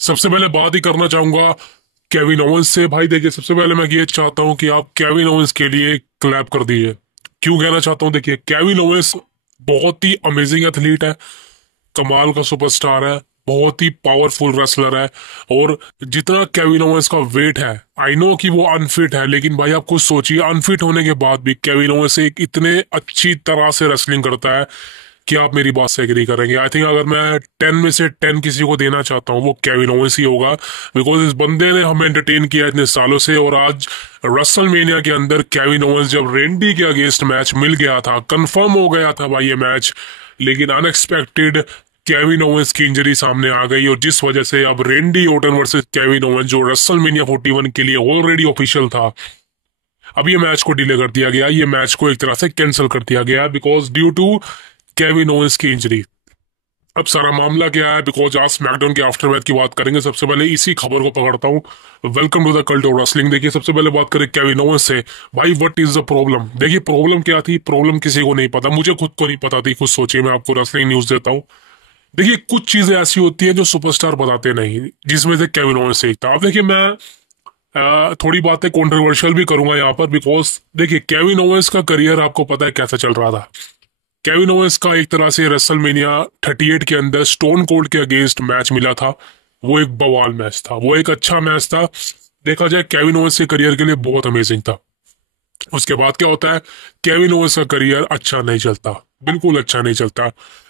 सबसे पहले बात ही करना चाहूंगा केविन ओवेंस से। भाई देखिए, सबसे पहले मैं ये चाहता हूं कि आप केविन ओवेंस के लिए क्लैप कर दीजिए। क्यों कहना चाहता हूं? देखिए, केविन ओवेंस बहुत ही अमेजिंग एथलीट है, कमाल का सुपरस्टार है, बहुत ही पावरफुल रेसलर है। और जितना केविन ओवेंस का वेट है, आई नो कि वो अनफिट है, लेकिन भाई आप खुद सोचिए, अनफिट होने के बाद भी केविन ओवेंस एक इतने अच्छी तरह से रेसलिंग करता है कि आप मेरी बात से एग्री करेंगे। आई थिंक अगर मैं 10 में से 10 किसी को देना चाहता हूँ, वो केविन ओवेंस ही होगा। बिकॉज इस बंदे ने हमें एंटरटेन किया इतने सालों से, और आज रसलमेनिया के अंदर केविन ओवेंस जब रेंडी के अगेंस्ट मैच मिल गया था, कंफर्म हो गया था भाई ये मैच, लेकिन अनएक्सपेक्टेड केविन ओवेंस की इंजरी सामने आ गई, और जिस वजह से अब रेंडी ओटन वर्सेस केविन ओवेंस, जो रेसलमेनिया 41 के लिए ऑलरेडी ऑफिशियल था, अब ये मैच को डिले कर दिया गया। ये मैच को एक तरह से कैंसिल कर दिया गया because due to Kevin Owens की इंजरी। अब सारा मामला क्या है, बिकॉज आज स्मैकडाउन के आफ्टर मैच की बात करेंगे। सबसे पहले इसी खबर को पकड़ता हूँ। Welcome to the cult of wrestling. देखिए, सबसे पहले बात करें केविन ओवेंस से। भाई व्हाट इज द प्रॉब्लम? देखिए, प्रॉब्लम क्या थी, प्रॉब्लम किसी को नहीं पता, मुझे खुद को नहीं पता थी। खुद सोचिए, मैं आपको रेसलिंग न्यूज देता हूँ। देखिए, कुछ चीजें ऐसी होती है जो सुपरस्टार बताते नहीं, जिसमें से केविन ओवेंस एक था। अब देखिए, मैं थोड़ी बातें कंट्रोवर्शियल भी करूंगा यहाँ पर, बिकॉज देखिए, केविन ओवेंस का करियर आपको पता है कैसा चल रहा था। केविन ओवेंस का एक तरह से रेसलमेनिया 38 के अंदर स्टोन कोल्ड के अगेंस्ट मैच मिला था। वो एक बवाल मैच था, वो एक अच्छा मैच था। देखा जाए, केविन ओवेंस के करियर के लिए बहुत अमेजिंग था। उसके बाद क्या होता है, केविन ओवेंस का करियर अच्छा नहीं चलता, बिल्कुल अच्छा नहीं चलता।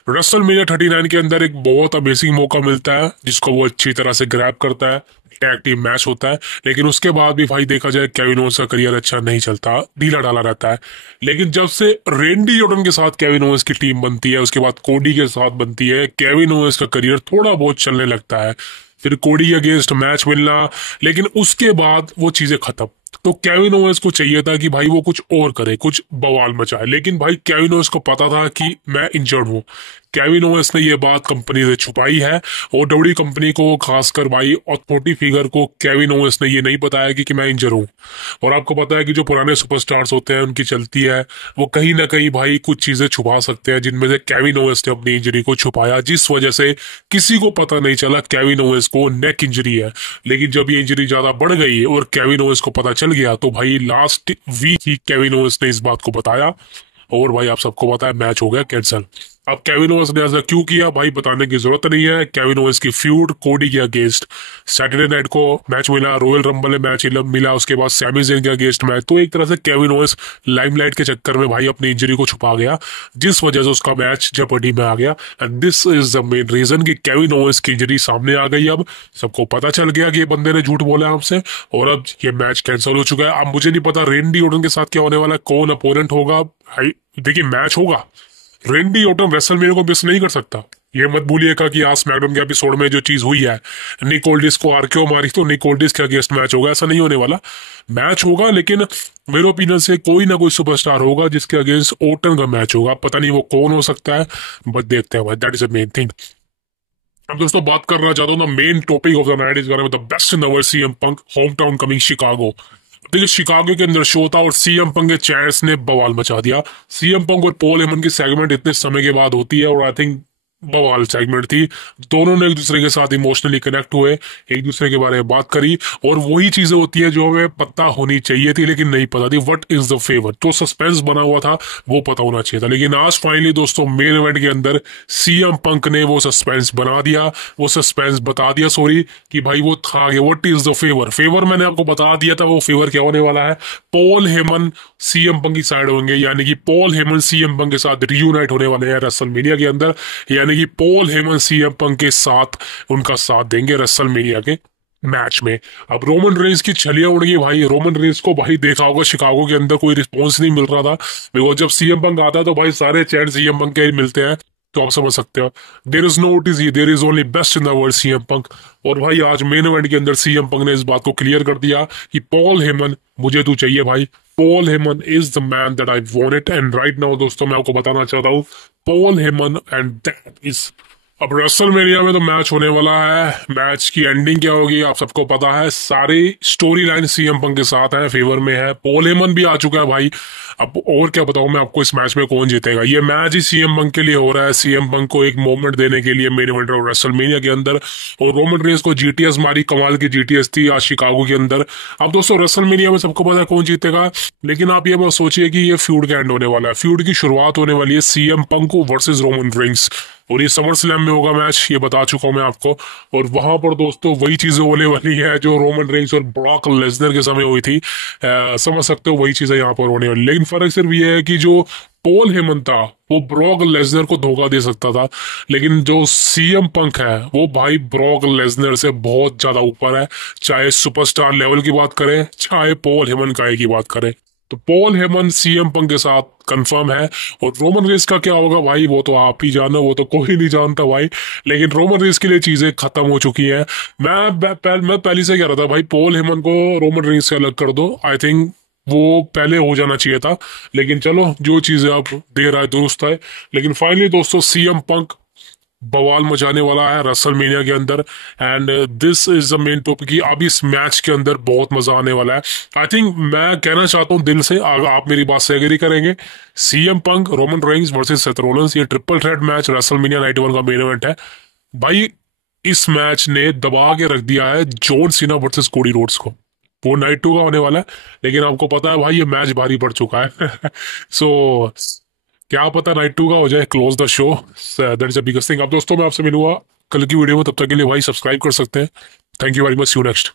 रेसलमेनिया 39 के अंदर एक बहुत अमेजिंग मौका मिलता है, जिसको वो अच्छी तरह से ग्रैब करता है। टैग टीम मैच होता है, लेकिन उसके बाद भी भाई देखा जाए, केविन ओवेंस का करियर अच्छा नहीं चलता, ढीला ढाला रहता है। लेकिन जब से रेंडी ऑर्टन के साथ केविन ओवेंस की टीम बनती है, उसके बाद कोडी के साथ बनती है, केविन ओवेंस का करियर थोड़ा बहुत चलने लगता है। फिर कोडी के अगेंस्ट मैच मिलना, लेकिन उसके बाद वो चीजें खत्म। तो केविन ओवेंस को चाहिए था कि भाई वो कुछ और करे, कुछ बवाल मचाए, लेकिन भाई केविन ओवेंस को पता था कि मैं इंजर्ड हूँ। केविन ओवेंस ने ये बात कंपनी से छुपाई है, और डब्ल्यू कंपनी को, खासकर भाई अथॉरिटी फिगर को, केविन ओवेंस ने ये नहीं बताया कि मैं इंजर हूँ। और आपको पता है कि जो पुराने सुपरस्टार्स होते हैं, उनकी चलती है, वो कहीं ना कहीं भाई कुछ चीजें छुपा सकते हैं, जिनमें से केविन ओवेंस ने अपनी इंजरी को छुपाया, जिस वजह से किसी को पता नहीं चला केविन ओवेंस को नेक इंजरी है। लेकिन जब ये इंजरी ज्यादा बढ़ गई और केविन ओवेंस को पता चल गया, तो भाई लास्ट वीक ही केविन ओवेंस ने इस बात को बताया, और भाई आप सबको पता है, मैच हो गया कैंसिल। अब केविन ओवेंस ने ऐसा क्यों किया भाई, बताने की जरूरत नहीं है। केविन ओवेंस की फ्यूड कोडी के अगेंस्ट सैटरडे नाइट को मैच मिला, रॉयल रंबल में मैच मिला, उसके बाद सैमी ज़ेन के अगेंस्ट मैच। तो एक तरह से केविन ओवेंस लाइमलाइट के चक्कर में भाई अपनी इंजरी को छुपा गया, जिस वजह से उसका मैच जेपर्डी में आ गया। And this is the main reason कि केविन ओवेंस की इंजरी सामने आ गई। अब सबको पता चल गया कि ये बंदे ने झूठ बोला हमसे, और अब ये मैच कैंसिल हो चुका है। अब मुझे नहीं पता रेंडी ओटन के साथ क्या होने वाला है, कौन अपोनेंट होगा। भाई देखिए, मैच होगा, रेंडी ओटन रेसलमेनिया को मिस नहीं कर सकता। ये मत भूलिएगा कि आज स्मैकडाउन के एपिसोड में जो चीज हुई है, निक ओल्डिस को आरकेओ मारी, तो निक ओल्डिस के अगेंस्ट मैच होगा, ऐसा नहीं होने वाला। मैच होगा, लेकिन मेरे ओपिनियन से कोई ना कोई सुपरस्टार होगा जिसके अगेंस्ट ओटन का मैच होगा। पता नहीं वो कौन हो सकता है, बट देखते हैं भाई, that is the main thing. अब दोस्तों, बात करना चाहता हूँ the main topic of the night is gonna be the best in the world, CM punk home town coming Chicago. देखिए, शिकागो के अंदर शो था, और सीएम पंक के चैट्स ने बवाल मचा दिया। सीएम पंक और पॉल हेमन की सेगमेंट इतने समय के बाद होती है, और आई थिंक बवाल सेगमेंट थी। दोनों ने एक दूसरे के साथ इमोशनली कनेक्ट हुए, एक दूसरे के बारे में बात करी, और वही चीजें होती है जो हमें पता होनी चाहिए थी, लेकिन नहीं पता थी। व्हाट इज द फेवर, जो सस्पेंस बना हुआ था वो पता होना चाहिए था। लेकिन आज फाइनली दोस्तों, मेन इवेंट के अंदर सीएम पंक ने वो सस्पेंस बना दिया, वो सस्पेंस बता दिया, सॉरी, कि भाई वो था। What is the favour, favour मैंने आपको बता दिया था। वो फेवर क्या होने वाला है, पॉल हेमन सीएम पंक की साइड होंगे, यानी कि पॉल हेमन सीएम पंक के साथ रियूनाइट होने वाले हैं रेसलमेनिया के अंदर, यानी कि पॉल हेमन सीएम पंक के साथ उनका साथ देंगे रेसलमेनिया के मैच में। अब रोमन रेंज की छलियां उड़ गई भाई। रोमन रेंज को भाई देखा होगा, शिकागो के अंदर कोई रिस्पॉन्स नहीं मिल रहा था, बिकॉज जब सीएम पंक आता है तो भाई सारे चैट सीएम पंक के ही मिलते हैं। तो आप समझ सकते हो, there is no is there is only best in the world CM Punk. और भाई आज मेन इवेंट के अंदर सीएम पंक ने इस बात को क्लियर कर दिया कि पॉल हेमन, मुझे तू चाहिए भाई। Paul Heyman is the man that I want it, and right now दोस्तों, मैं आपको बताना चाहता हूँ, Paul Heyman and that is अब रेसलमेनिया में तो मैच होने वाला है। मैच की एंडिंग क्या होगी आप सबको पता है। सारी स्टोरी लाइन सीएम पंक के साथ है, फेवर में है। पॉल हेमन भी आ चुका है भाई। अब और क्या बताऊं मैं आपको इस मैच में कौन जीतेगा। ये मैच ही सीएम पंक के लिए हो रहा है, सीएम पंक को एक मोमेंट देने के लिए मेन इवेंट ऑफ रेसलमेनिया के अंदर। और रोमन रेंस को जीटीएस मारी, कमाल की जीटीएस थी आज शिकागो के अंदर। अब दोस्तों रेसलमेनिया में सबको पता है कौन जीतेगा, लेकिन आप ये बात सोचिए कि ये फ्यूड का एंड होने वाला है। फ्यूड की शुरुआत होने वाली है CM Punk versus Roman Reigns, और ये समर स्लैम में होगा मैच, ये बता चुका हूं मैं आपको। और वहां पर दोस्तों वही चीजें होने वाली है जो रोमन रेंस और ब्रॉक लेसनर के समय हुई थी। समझ सकते हो वही चीजें यहाँ पर होने वाली। लेकिन फर्क सिर्फ ये है कि जो पॉल हेमन था वो ब्रॉक लेसनर को धोखा दे सकता था, लेकिन जो सीएम पंक है वो भाई ब्रॉक लेसनर से बहुत ज्यादा ऊपर है। चाहे सुपरस्टार लेवल की बात करें, चाहे पॉल हेमन काय की बात करें, तो पॉल हेमन सीएम पंक के साथ कंफर्म है। और रोमन रेस का क्या होगा भाई वो तो आप ही जानो, वो तो कोई नहीं जानता भाई। लेकिन रोमन रेस के लिए चीजें खत्म हो चुकी हैं। मैं पहले से कह रहा था भाई पॉल हेमन को रोमन रेस से अलग कर दो। आई थिंक वो पहले हो जाना चाहिए था, लेकिन चलो जो चीजें आप दे रहा है दुरुस्त है। लेकिन फाइनली दोस्तों सीएम पंक बवाल मचाने वाला है रेसलमेनिया के अंदर। And this is the main topic कि अब इस मैच के अंदर बहुत मजा आने वाला है। आई थिंक मैं कहना चाहता हूं दिल से, आप मेरी बात से एग्री करेंगे, CM Punk Roman Reigns versus Seth Rollins, ये triple threat match WrestleMania night 1 का मेन इवेंट है भाई। इस मैच ने दबा के रख दिया है John Cena versus Cody Rhodes को। वो नाइट 2 का होने वाला है, लेकिन आपको पता है भाई ये मैच भारी पड़ चुका है। सो क्या पता नाइट 2 का हो जाए। Close the show, that is a biggest thing. अब दोस्तों मैं आपसे मिलूंगा कल की वीडियो में, तब तक के लिए भाई सब्सक्राइब कर सकते हैं। Thank you very much, see you next.